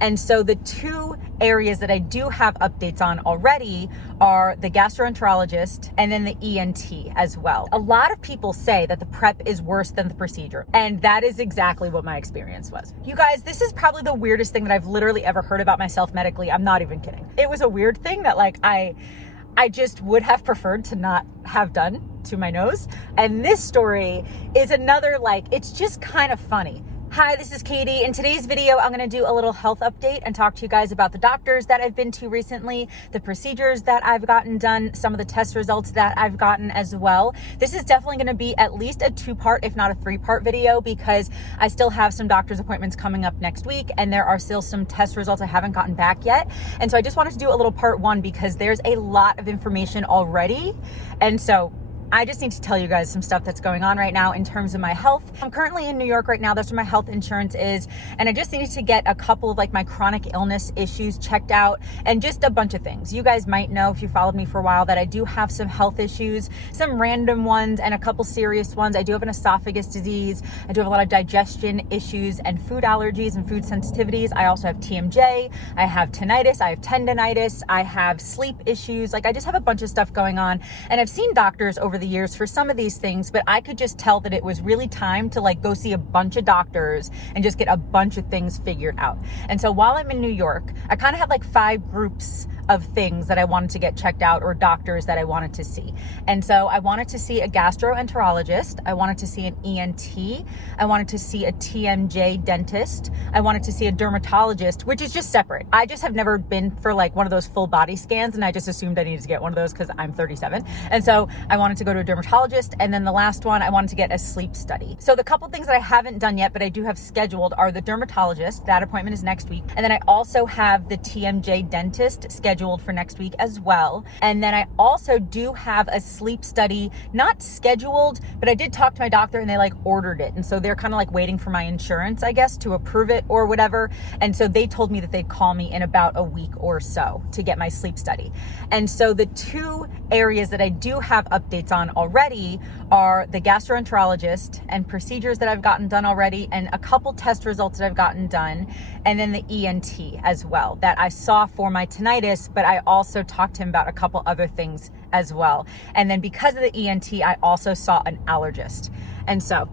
And so the two areas that I do have updates on already are the gastroenterologist and then the ENT as well. A lot of people say that the prep is worse than the procedure, and that is exactly what my experience was. You guys, this is probably the weirdest thing that I've literally ever heard about myself medically. I'm not even kidding. It was a weird thing that I just would have preferred to not have done to my nose. And this story is another, it's just kind of funny. Hi, this is Katie. In today's video, I'm going to do a little health update and talk to you guys about the doctors that I've been to recently, the procedures that I've gotten done, some of the test results that I've gotten as well. This is definitely going to be at least a 2-part, if not a 3-part video, because I still have some doctor's appointments coming up next week, and there are still some test results I haven't gotten back yet. And so I just wanted to do a little part 1 because there's a lot of information already. And so I just need to tell you guys some stuff that's going on right now in terms of my health. I'm currently in New York right now. That's where my health insurance is. And I just needed to get a couple of my chronic illness issues checked out and just a bunch of things. You guys might know if you followed me for a while that I do have some health issues, some random ones and a couple serious ones. I do have an esophagus disease. I do have a lot of digestion issues and food allergies and food sensitivities. I also have TMJ. I have tinnitus. I have tendonitis. I have sleep issues. I just have a bunch of stuff going on. And I've seen doctors over the years for some of these things, but I could just tell that it was really time to go see a bunch of doctors and just get a bunch of things figured out. And so while I'm in New York, I kind of have 5 groups of things that I wanted to get checked out or doctors that I wanted to see. And so I wanted to see a gastroenterologist. I wanted to see an ENT. I wanted to see a TMJ dentist. I wanted to see a dermatologist, which is just separate. I just have never been for one of those full body scans, and I just assumed I needed to get one of those because I'm 37. And so I wanted to go to a dermatologist. And then the last one, I wanted to get a sleep study. So the couple things that I haven't done yet, but I do have scheduled are the dermatologist. That appointment is next week. And then I also have the TMJ dentist scheduled for next week as well. And then I also do have a sleep study, not scheduled, but I did talk to my doctor and they ordered it. And so they're kind of waiting for my insurance, I guess, to approve it or whatever. And so they told me that they'd call me in about a week or so to get my sleep study. And so the two areas that I do have updates on already are the gastroenterologist and procedures that I've gotten done already and a couple test results that I've gotten done, and then the ENT as well that I saw for my tinnitus, but I also talked to him about a couple other things as well. And then because of the ENT, I also saw an allergist. And so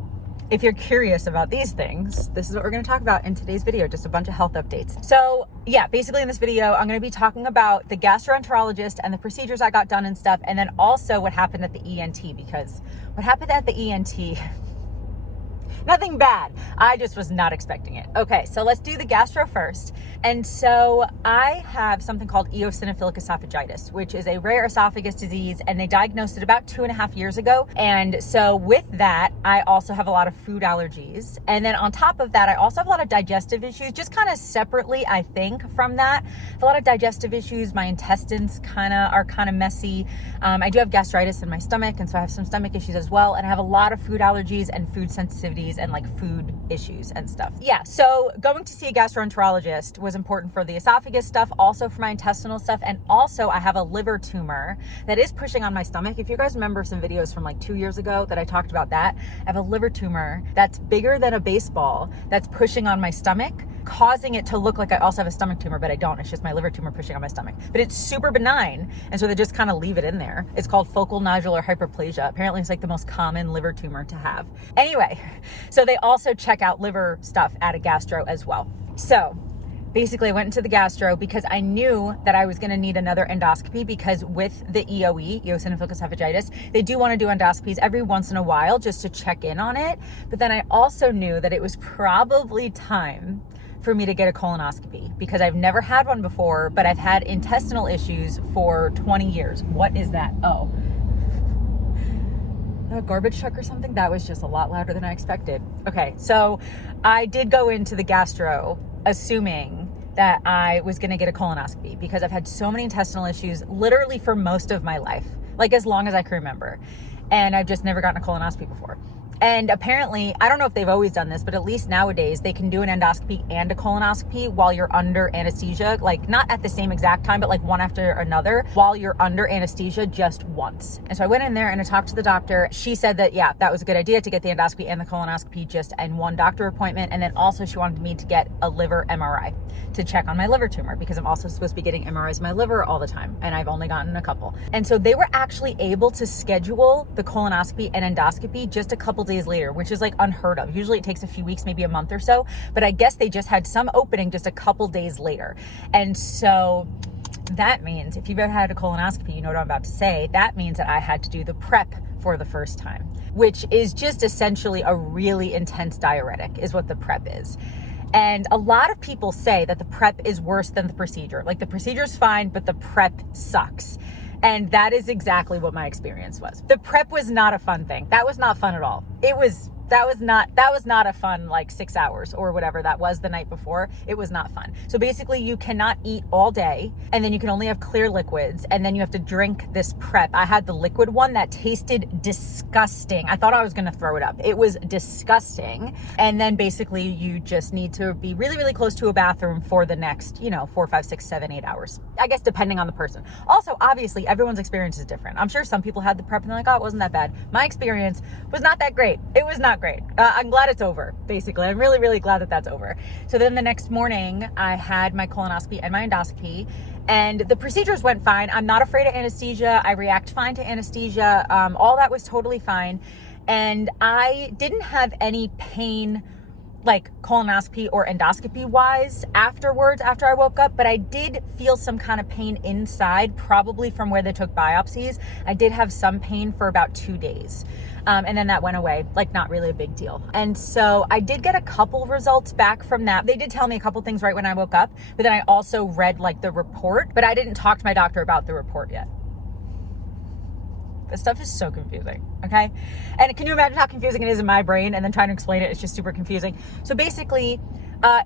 if you're curious about these things, this is what we're going to talk about in today's video, just a bunch of health updates. So yeah, basically in this video, I'm going to be talking about the gastroenterologist and the procedures I got done and stuff, and then also what happened at the ENT, because what happened at the ENT, nothing bad. I just was not expecting it. Okay, so let's do the gastro first. And so I have something called eosinophilic esophagitis, which is a rare esophagus disease, and they diagnosed it about 2.5 years ago. And so with that, I also have a lot of food allergies. And then on top of that, I also have a lot of digestive issues, just kind of separately, I think, from that. A lot of digestive issues. My intestines are kind of messy. I do have gastritis in my stomach, and so I have some stomach issues as well. And I have a lot of food allergies and food sensitivities and food issues and stuff. Yeah, so going to see a gastroenterologist was important for the esophagus stuff, also for my intestinal stuff, and also I have a liver tumor that is pushing on my stomach. If you guys remember some videos from 2 years ago that I talked about that, I have a liver tumor that's bigger than a baseball that's pushing on my stomach, causing it to look like I also have a stomach tumor, but I don't. It's just my liver tumor pushing on my stomach. But it's super benign, and so they just kind of leave it in there. It's called focal nodular hyperplasia. Apparently it's the most common liver tumor to have. Anyway, so they also check out liver stuff at a gastro as well. So basically I went into the gastro because I knew that I was going to need another endoscopy, because with the EOE, eosinophilic esophagitis, they do want to do endoscopies every once in a while just to check in on it. But then I also knew that it was probably time for me to get a colonoscopy, because I've never had one before, but I've had intestinal issues for 20 years. What is that? Oh, a garbage truck or something? That was just a lot louder than I expected. Okay, so I did go into the gastro assuming that I was going to get a colonoscopy, because I've had so many intestinal issues literally for most of my life, as long as I can remember. And I've just never gotten a colonoscopy before. And apparently, I don't know if they've always done this, but at least nowadays they can do an endoscopy and a colonoscopy while you're under anesthesia, like not at the same exact time, but like one after another while you're under anesthesia just once. And so I went in there and I talked to the doctor. She said that, yeah, that was a good idea to get the endoscopy and the colonoscopy just in one doctor appointment. And then also she wanted me to get a liver MRI to check on my liver tumor, because I'm also supposed to be getting MRIs of my liver all the time. And I've only gotten a couple. And so they were actually able to schedule the colonoscopy and endoscopy just a couple days later, which is like unheard of. Usually it takes a few weeks, maybe a month or so, but I guess they just had some opening just a couple days later. And so that means if you've ever had a colonoscopy, you know what I'm about to say. That means that I had to do the prep for the first time, which is just essentially a really intense diuretic is what the prep is. And a lot of people say that the prep is worse than the procedure. Like the procedure's fine, but the prep sucks. And that is exactly what my experience was. The prep was not a fun thing. That was not fun at all. That was not a fun like 6 hours or whatever that was the night before. It was not fun. So basically you cannot eat all day, and then you can only have clear liquids, and then you have to drink this prep. I had the liquid one that tasted disgusting. I thought I was going to throw it up. It was disgusting. And then basically you just need to be really, really close to a bathroom for the next, 4, 5, 6, 7, 8 hours. I guess depending on the person. Also, obviously everyone's experience is different. I'm sure some people had the prep and they're like, oh, it wasn't that bad. My experience was not that great. It was not great. I'm glad it's over, basically. I'm really, really glad that that's over. So then the next morning I had my colonoscopy and my endoscopy, and the procedures went fine. I'm not afraid of anesthesia. I react fine to anesthesia. All that was totally fine. And I didn't have any pain like colonoscopy or endoscopy wise afterwards, after I woke up, but I did feel some kind of pain inside, probably from where they took biopsies. I did have some pain for about 2 days. And then that went away, like not really a big deal. And so I did get a couple results back from that. They did tell me a couple things right when I woke up, but then I also read like the report, but I didn't talk to my doctor about the report yet. This stuff is so confusing, okay? And can you imagine how confusing it is in my brain, and then trying to explain it, it's just super confusing. So basically,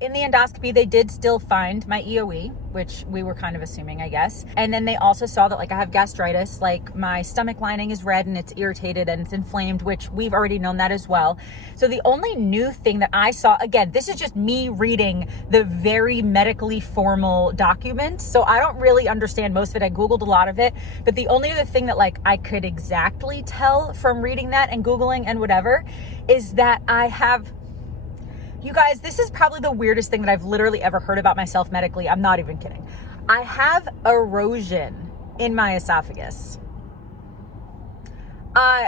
in the endoscopy, they did still find my EOE, which we were kind of assuming, I guess. And then they also saw that like I have gastritis, like my stomach lining is red and it's irritated and it's inflamed, which we've already known that as well. So the only new thing that I saw, again, this is just me reading the very medically formal documents. So I don't really understand most of it. I Googled a lot of it, but the only other thing that like I could exactly tell from reading that and Googling and whatever is that I have, you guys, this is probably the weirdest thing that I've literally ever heard about myself medically. I'm not even kidding. I have erosion in my esophagus.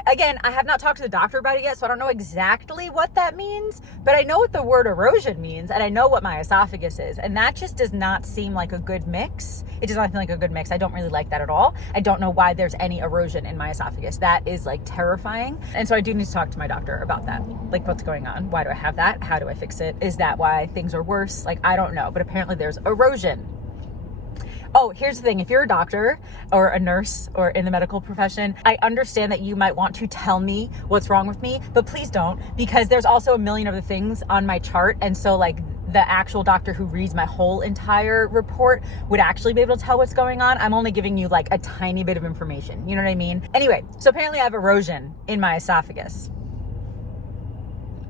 Again, I have not talked to the doctor about it yet, so I don't know exactly what that means, but I know what the word erosion means, and I know what my esophagus is, and that just does not seem like a good mix. It does not seem like a good mix. I don't really like that at all. I don't know why there's any erosion in my esophagus. That is like terrifying. And so I do need to talk to my doctor about that. Like, what's going on? Why do I have that? How do I fix it? Is that why things are worse? Like, I don't know, but apparently there's erosion. Oh, here's the thing. If you're a doctor or a nurse or in the medical profession, I understand that you might want to tell me what's wrong with me, but please don't, because there's also a million other things on my chart. And so like the actual doctor who reads my whole entire report would actually be able to tell what's going on. I'm only giving you like a tiny bit of information. You know what I mean? Anyway, so apparently I have erosion in my esophagus.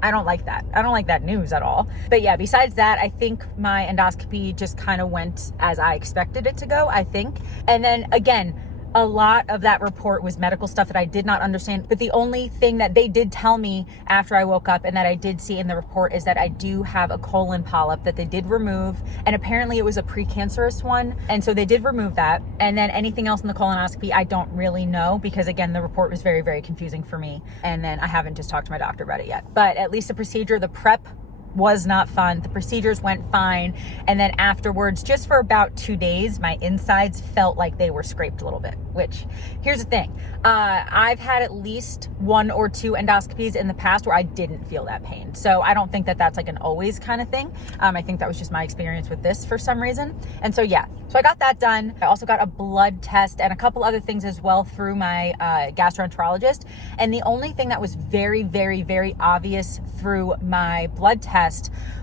I don't like that. I don't like that news at all. But yeah, besides that, I think my endoscopy just kind of went as I expected it to go, I think. And then again, a lot of that report was medical stuff that I did not understand. But the only thing that they did tell me after I woke up and that I did see in the report is that I do have a colon polyp that they did remove. And apparently it was a precancerous one. And so they did remove that. And then anything else in the colonoscopy, I don't really know, because again, the report was very, very confusing for me. And then I haven't just talked to my doctor about it yet. But at least the procedure, the prep was not fun. The procedures went fine. And then afterwards, just for about 2 days, my insides felt like they were scraped a little bit, which here's the thing. I've had at least 1 or 2 endoscopies in the past where I didn't feel that pain. So I don't think that that's like an always kind of thing. I think that was just my experience with this for some reason. And so, yeah, so I got that done. I also got a blood test and a couple other things as well through my gastroenterologist. And the only thing that was very, very, very obvious through my blood test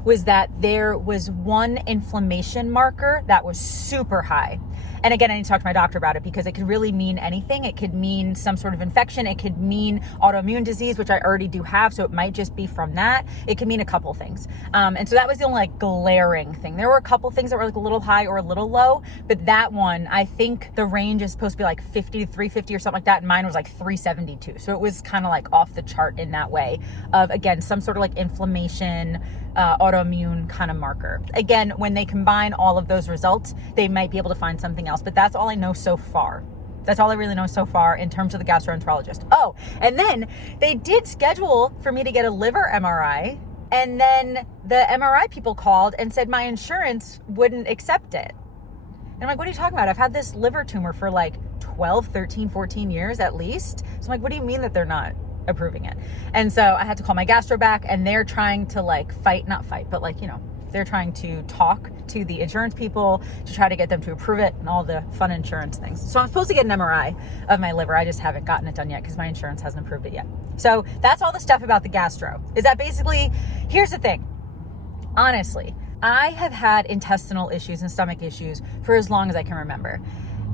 was that there was one inflammation marker that was super high. And again, I need to talk to my doctor about it because it could really mean anything. It could mean some sort of infection. It could mean autoimmune disease, which I already do have. So it might just be from that. It could mean a couple things. And so that was the only like glaring thing. There were a couple things that were like a little high or a little low, but that one, I think the range is supposed to be like 50 to 350 or something like that. And mine was like 372. So it was kind of like off the chart in that way of, again, some sort of like inflammation, autoimmune kind of marker. Again, when they combine all of those results, they might be able to find something else, but that's all I know so far. That's all I really know so far in terms of the gastroenterologist. Oh, and then they did schedule for me to get a liver MRI, and then the MRI people called and said my insurance wouldn't accept it. And I'm like, what are you talking about? I've had this liver tumor for like 12, 13, 14 years at least. So I'm like, what do you mean that they're not approving it? And so I had to call my gastro back, and they're trying to like not fight, but like, you know, they're trying to talk to the insurance people to try to get them to approve it and all the fun insurance things. So I'm supposed to get an MRI of my liver. I just haven't gotten it done yet because my insurance hasn't approved it yet. So that's all the stuff about the gastro. Is that basically, here's the thing. Honestly, I have had intestinal issues and stomach issues for as long as I can remember.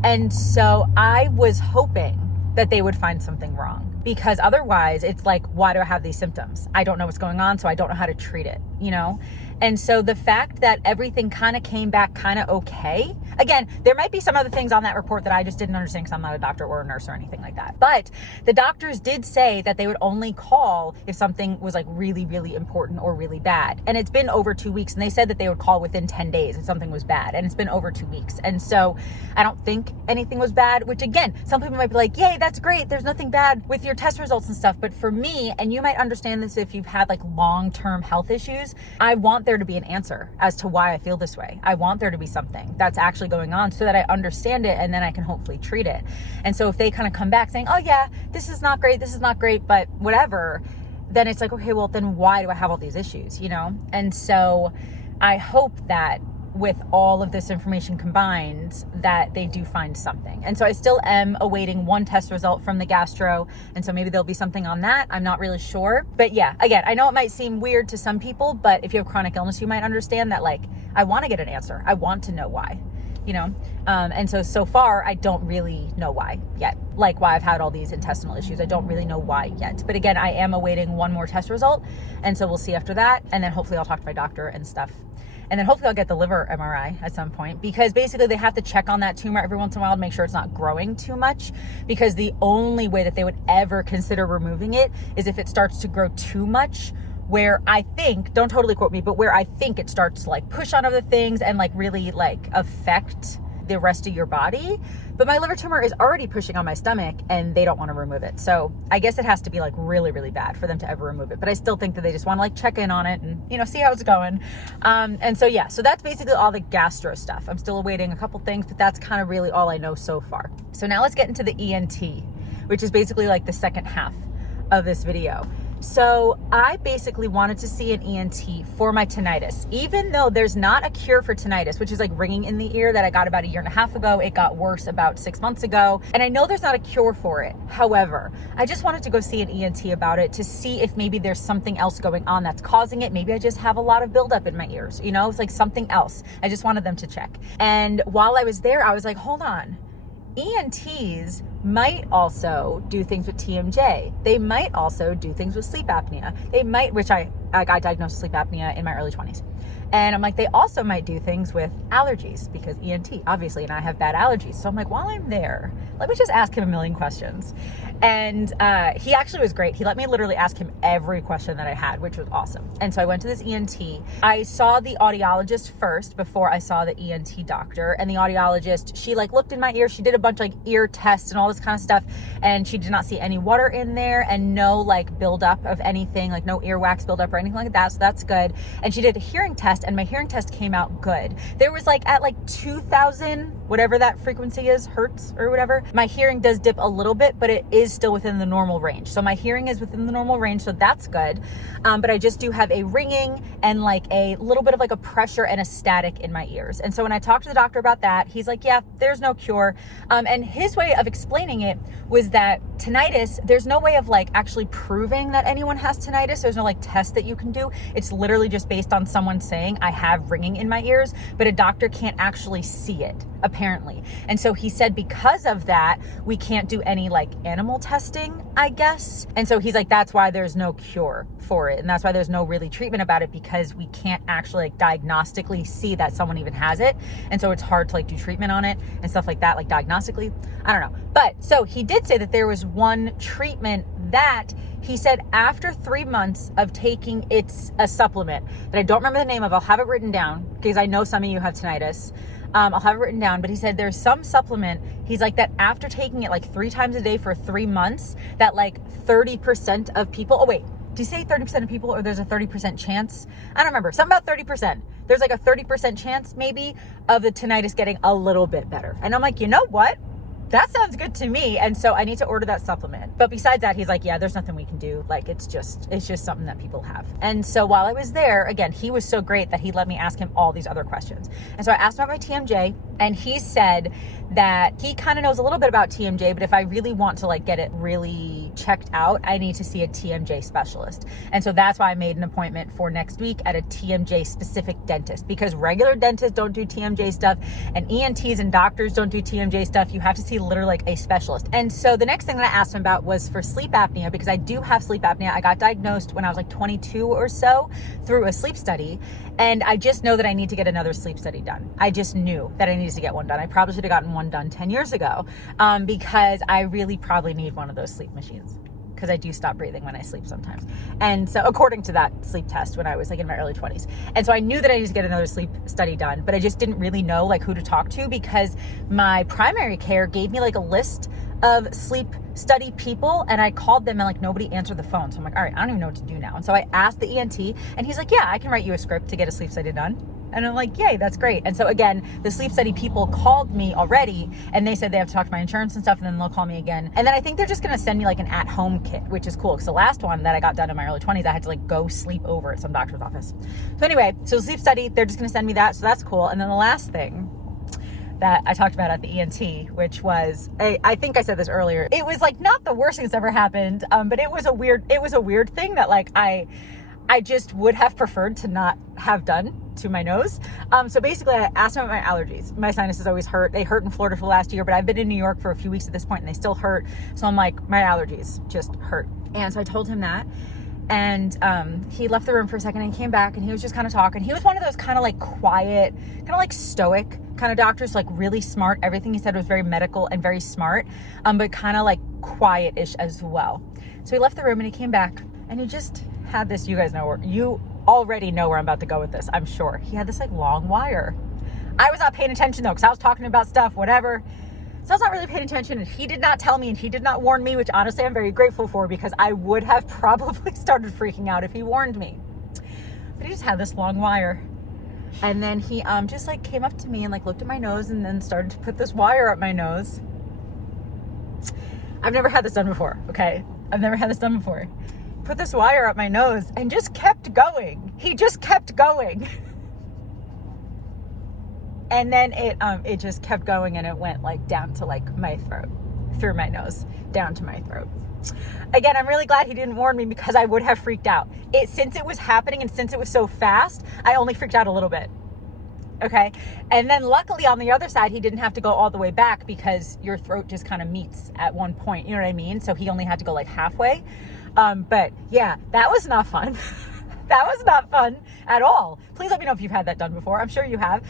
And so I was hoping that they would find something wrong, because otherwise it's like, why do I have these symptoms? I don't know what's going on, so I don't know how to treat it, you know? And so the fact that everything kind of came back kind of okay, again, there might be some other things on that report that I just didn't understand because I'm not a doctor or a nurse or anything like that. But the doctors did say that they would only call if something was like really, really important or really bad. And it's been over 2 weeks, and they said that they would call within 10 days if something was bad. And it's been over 2 weeks. And so I don't think anything was bad, which again, some people might be like, yay, that's great. There's nothing bad with your test results and stuff. But for me, and you might understand this if you've had like long-term health issues, I want there to be an answer as to why I feel this way. I want there to be something that's actually going on so that I understand it, and then I can hopefully treat it. And so if they kind of come back saying, oh yeah, this is not great, but whatever, then it's like, okay, well then why do I have all these issues, you know? And so I hope that with all of this information combined, that they do find something. And so I still am awaiting one test result from the gastro. And so maybe there'll be something on that. I'm not really sure. But yeah, again, I know it might seem weird to some people, but if you have chronic illness, you might understand that like, I want to get an answer. I want to know why, you know? And so far, I don't really know why yet. Like why I've had all these intestinal issues. I don't really know why yet. But again, I am awaiting one more test result. And so we'll see after that. And then hopefully I'll talk to my doctor and stuff. And then hopefully I'll get the liver MRI at some point, because basically they have to check on that tumor every once in a while to make sure it's not growing too much, because the only way that they would ever consider removing it is if it starts to grow too much, where I think, don't totally quote me, but where I think it starts to like push on other things and like really like affect the rest of your body. But my liver tumor is already pushing on my stomach and they don't want to remove it. So I guess it has to be like really, really bad for them to ever remove it. But I still think that they just want to like check in on it and, you know, see how it's going. And so, yeah, so that's basically all the gastro stuff. I'm still awaiting a couple things, but that's kind of really all I know so far. So now let's get into the ENT, which is basically like the second half of this video. So I basically wanted to see an ENT for my tinnitus, even though there's not a cure for tinnitus, which is like ringing in the ear that I got about 1.5 years ago. It got worse about 6 months ago. And I know there's not a cure for it. However, I just wanted to go see an ENT about it to see if maybe there's something else going on that's causing it. Maybe I just have a lot of buildup in my ears, you know, it's like something else. I just wanted them to check. And while I was there, I was like, hold on. ENTs might also do things with TMJ. They might also do things with sleep apnea. They might, which I got diagnosed with sleep apnea in my early 20s. And I'm like, they also might do things with allergies, because ENT, obviously, and I have bad allergies. So I'm like, while I'm there, let me just ask him a million questions. And he actually was great. He let me literally ask him every question that I had, which was awesome. And so I went to this ENT. I saw the audiologist first before I saw the ENT doctor. And the audiologist, she like looked in my ear. She did a bunch of like ear tests and all this kind of stuff. And she did not see any water in there and no like buildup of anything, like no earwax buildup or anything like that. So that's good. And she did a hearing test, and my hearing test came out good. There was like at like 2,000, whatever that frequency is, hertz or whatever. My hearing does dip a little bit, but it is still within the normal range. So my hearing is within the normal range, so that's good. But I just do have a ringing and like a little bit of like a pressure and a static in my ears. And so when I talked to the doctor about that, he's like, yeah, there's no cure. And his way of explaining it was that tinnitus, there's no way of like actually proving that anyone has tinnitus. There's no like test that you can do. It's literally just based on someone saying saying I have ringing in my ears, but a doctor can't actually see it, apparently. And so he said because of that, we can't do any like animal testing, I guess. And so he's like, that's why there's no cure for it. And that's why there's no really treatment about it, because we can't actually like diagnostically see that someone even has it. And so it's hard to like do treatment on it and stuff like that, like diagnostically. I don't know. But so he did say that there was one treatment that he said after 3 months of taking, it's a supplement that I don't remember the name of. I'll have it written down because I know some of you have tinnitus. I'll have it written down, but he said there's some supplement. He's like that after taking it like 3 times a day for 3 months, that like 30% of people, oh wait, do you say 30% of people or there's a 30% chance? I don't remember. Something about 30%. There's like a 30% chance maybe of the tinnitus getting a little bit better. And I'm like, you know what? That sounds good to me. And so I need to order that supplement. But besides that, he's like, yeah, there's nothing we can do. Like, it's just something that people have. And so while I was there, again, he was so great that he let me ask him all these other questions. And so I asked about my TMJ, and he said that he kind of knows a little bit about TMJ, but if I really want to like get it really checked out, I need to see a TMJ specialist. And so that's why I made an appointment for next week at a TMJ specific dentist, because regular dentists don't do TMJ stuff, and ENTs and doctors don't do TMJ stuff. You have to see literally like a specialist. And so the next thing that I asked him about was for sleep apnea, because I do have sleep apnea. I got diagnosed when I was like 22 or so through a sleep study. And I just know that I need to get another sleep study done. I just knew that I needed to get one done. I probably should have gotten one done 10 years ago, because I really probably need one of those sleep machines, because I do stop breathing when I sleep sometimes. And so according to that sleep test when I was like in my early 20s. And so I knew that I needed to get another sleep study done, but I just didn't really know like who to talk to, because my primary care gave me like a list of sleep study people, and I called them and like nobody answered the phone. So I'm like, all right, I don't even know what to do now. And so I asked the ENT, and he's like, yeah, I can write you a script to get a sleep study done. And I'm like, yay, that's great. And so again, the sleep study people called me already, and they said they have to talk to my insurance and stuff, and then they'll call me again. And then I think they're just gonna send me like an at-home kit, which is cool, because the last one that I got done in my early 20s, I had to like go sleep over at some doctor's office. So anyway, so sleep study, they're just gonna send me that, so that's cool. And then the last thing that I talked about at the ENT, which was, I think I said this earlier, it was like not the worst thing that's ever happened, but it was a weird thing that like I just would have preferred to not have done to my nose. So basically I asked him about my allergies. My sinuses always hurt. They hurt in Florida for the last year, but I've been in New York for a few weeks at this point and they still hurt. So I'm like, my allergies just hurt. And so I told him that. And he left the room for a second and came back, and he was just kind of talking. He was one of those kind of like quiet, kind of like stoic kind of doctors, like really smart. Everything he said was very medical and very smart, but kind of like quiet-ish as well. So he left the room and he came back, and he just had this, you already know where I'm about to go with this, I'm sure. He had this like long wire. I was not paying attention though, because I was talking about stuff, whatever. So I was not really paying attention, and he did not tell me, and he did not warn me, which honestly I'm very grateful for, because I would have probably started freaking out if he warned me. But he just had this long wire. And then he just like came up to me and like looked at my nose, and then started to put this wire up my nose. I've never had this done before, okay? I've never had this done before. Put this wire up my nose and just kept going. He just kept going. And then it just kept going, and it went like down to like my throat, through my nose, down to my throat. Again, I'm really glad he didn't warn me, because I would have freaked out. Since it was happening and since it was so fast, I only freaked out a little bit. Okay. And then luckily on the other side, he didn't have to go all the way back, because your throat just kind of meets at one point. You know what I mean? So he only had to go like halfway. But yeah, that was not fun. That was not fun at all. Please let me know if you've had that done before. I'm sure you have.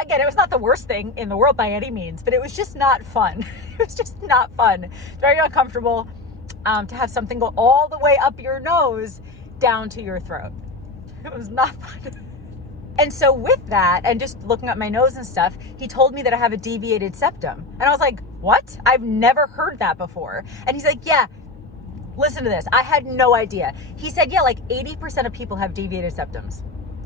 Again, it was not the worst thing in the world by any means, but it was just not fun. It was just not fun. Very uncomfortable to have something go all the way up your nose down to your throat. It was not fun. And so with that, and just looking at my nose and stuff, he told me that I have a deviated septum. And I was like, what? I've never heard that before. And he's like, yeah, listen to this. I had no idea. He said, yeah, like 80% of people have deviated septums.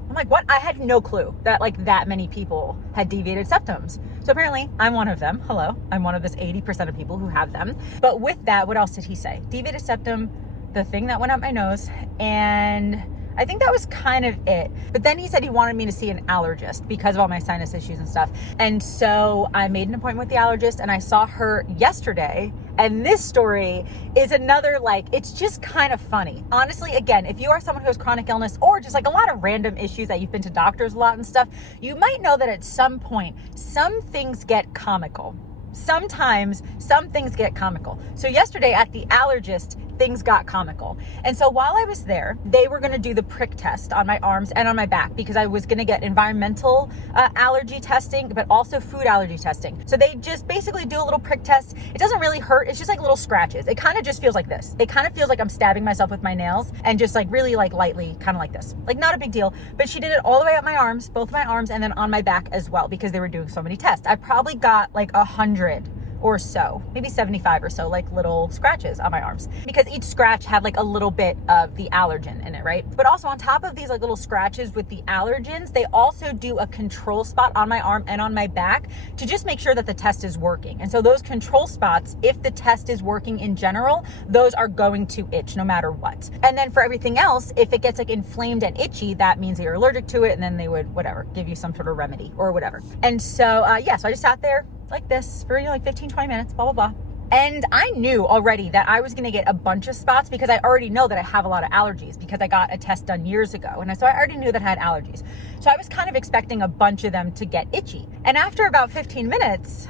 I'm like, what? I had no clue that like that many people had deviated septums. So apparently I'm one of them. Hello. I'm one of this 80% of people who have them. But with that, what else did he say? Deviated septum, the thing that went up my nose, and I think that was kind of it. But then he said he wanted me to see an allergist because of all my sinus issues and stuff. And so I made an appointment with the allergist, and I saw her yesterday And this story is another, like, it's just kind of funny. Honestly, again, if you are someone who has chronic illness or just like a lot of random issues that you've been to doctors a lot and stuff, you might know that at some point, some things get comical. Sometimes some things get comical. So yesterday at the Allergist, things got comical. And so while I was there, they were going to do the prick test on my arms and on my back because I was going to get environmental allergy testing, but also food allergy testing. So they just basically do a little prick test. It doesn't really hurt. It's just like little scratches. It kind of just feels like this. It kind of feels like I'm stabbing myself with my nails and just like really like lightly, kind of like this. Like not a big deal, but she did it all the way up my arms, both my arms, and then on my back as well because they were doing so many tests. I probably got like 100 or so, maybe 75 or so, like little scratches on my arms because each scratch had like a little bit of the allergen in it, right? But also on top of these like little scratches with the allergens, they also do a control spot on my arm and on my back to just make sure that the test is working. And so those control spots, if the test is working in general, those are going to itch no matter what. And then for everything else, if it gets like inflamed and itchy, that means that you're allergic to it, and then they would, whatever, give you some sort of remedy or whatever. And so, yeah, so I just sat there like this for, like 15, 20 minutes, blah, blah, blah. And I knew already that I was going to get a bunch of spots because I already know that I have a lot of allergies because I got a test done years ago. And so I already knew that I had allergies. So I was kind of expecting a bunch of them to get itchy. And after about 15 minutes,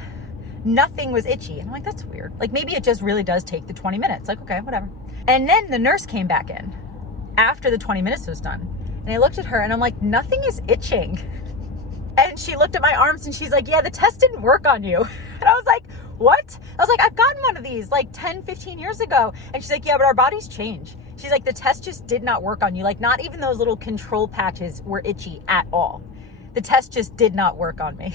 nothing was itchy. And I'm like, that's weird. Like maybe it just really does take the 20 minutes. Like, okay, whatever. And then the nurse came back in after the 20 minutes was done. And I looked at her and I'm like, nothing is itching. And she looked at my arms and she's like, yeah, the test didn't work on you. And I was like, what? I was like, I've gotten one of these like 10, 15 years ago. And she's like, yeah, but our bodies change. She's like, the test just did not work on you. Like not even those little control patches were itchy at all. The test just did not work on me.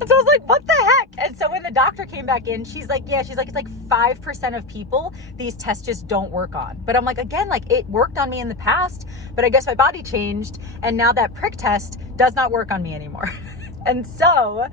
And so I was like, what the heck? And so when the doctor came back in, she's like, it's like 5% of people these tests just don't work on. But I'm like, again, like it worked on me in the past, but I guess my body changed. And now that prick test does not work on me anymore. And so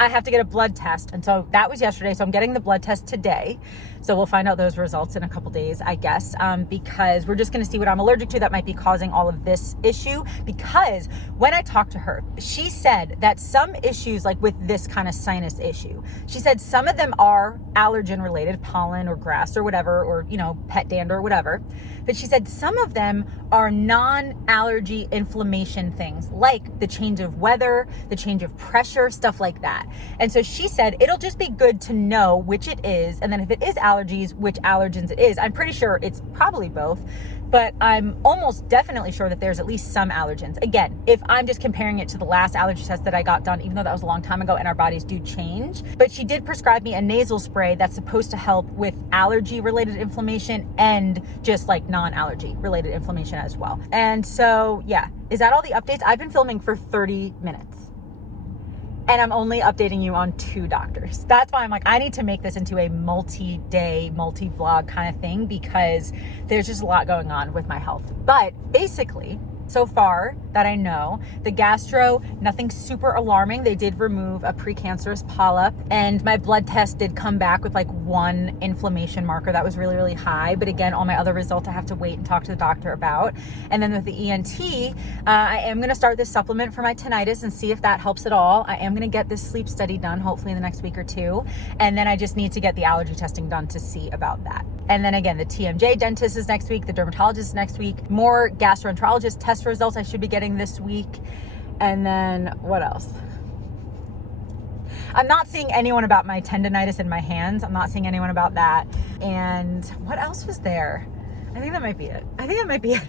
I have to get a blood test. And so that was yesterday. So I'm getting the blood test today. So we'll find out those results in a couple days, I guess, because we're just going to see what I'm allergic to that might be causing all of this issue. Because when I talked to her, she said that some issues, like with this kind of sinus issue, she said some of them are allergen related, pollen or grass or whatever, or, you know, pet dander or whatever. But she said some of them are non-allergy inflammation things, like the change of weather, the change of pressure, stuff like that. And so she said it'll just be good to know which it is, and then if it is allergies, which allergens it is. I'm pretty sure it's probably both, but I'm almost definitely sure that there's at least some allergens. Again, if I'm just comparing it to the last allergy test that I got done, even though that was a long time ago and our bodies do change, but she did prescribe me a nasal spray that's supposed to help with allergy related inflammation and just like non-allergy related inflammation as well. And so, yeah, is that all the updates? I've been filming for 30 minutes. And I'm only updating you on 2 doctors. That's why I'm like, I need to make this into a multi-day, multi-vlog kind of thing because there's just a lot going on with my health. But basically, so far that I know, the gastro, nothing super alarming. They did remove a precancerous polyp and my blood test did come back with like 1 inflammation marker that was really, really high. But again, all my other results I have to wait and talk to the doctor about. And then with the ENT, I am going to start this supplement for my tinnitus and see if that helps at all. I am going to get this sleep study done, hopefully in the next week or 2. And then I just need to get the allergy testing done to see about that. And then again, the TMJ dentist is next week, the dermatologist is next week, more gastroenterologist test results I should be getting this week. And then what else? I'm not seeing anyone about my tendonitis in my hands. I'm not seeing anyone about that. And what else was there? I think that might be it.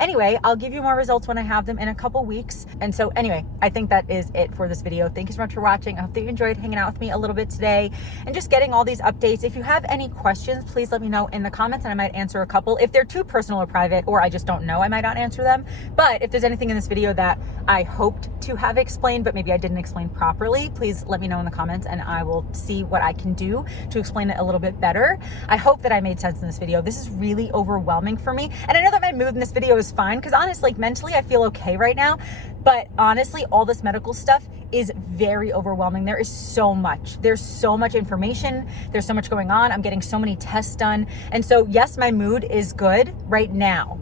Anyway, I'll give you more results when I have them in a couple weeks. And so anyway, I think that is it for this video. Thank you so much for watching. I hope that you enjoyed hanging out with me a little bit today and just getting all these updates. If you have any questions, please let me know in the comments and I might answer a couple. If they're too personal or private or I just don't know, I might not answer them. But if there's anything in this video that I hoped to have explained, but maybe I didn't explain properly, please let me know in the comments and I will see what I can do to explain it a little bit better. I hope that I made sense in this video. This is really overwhelming for me. And I know that my mood in this video is fine because honestly, like mentally, I feel okay right now. But honestly, all this medical stuff is very overwhelming. There's so much information. There's so much going on. I'm getting so many tests done. And so yes, my mood is good right now,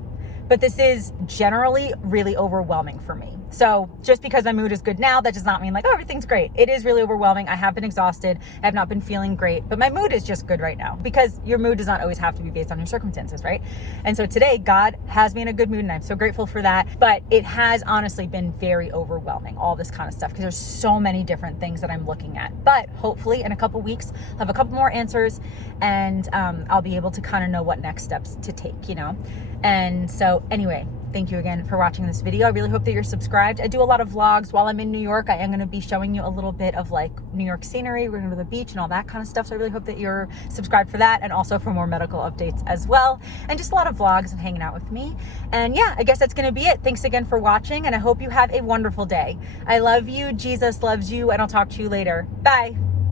but this is generally really overwhelming for me. So just because my mood is good now, that does not mean like, oh, everything's great. It is really overwhelming. I have been exhausted. I have not been feeling great, but my mood is just good right now, because your mood does not always have to be based on your circumstances, right? And so today, God has me in a good mood, and I'm so grateful for that. But it has honestly been very overwhelming, all this kind of stuff, because there's so many different things that I'm looking at. But hopefully in a couple weeks, I'll have a couple more answers, and I'll be able to kind of know what next steps to take, you know? And so anyway, thank you again for watching this video. I really hope that you're subscribed. I do a lot of vlogs while I'm in New York. I am going to be showing you a little bit of like New York scenery. We're going to go to the beach and all that kind of stuff. So I really hope that you're subscribed for that, and also for more medical updates as well. And just a lot of vlogs and hanging out with me. And yeah, I guess that's going to be it. Thanks again for watching, and I hope you have a wonderful day. I love you. Jesus loves you, and I'll talk to you later. Bye.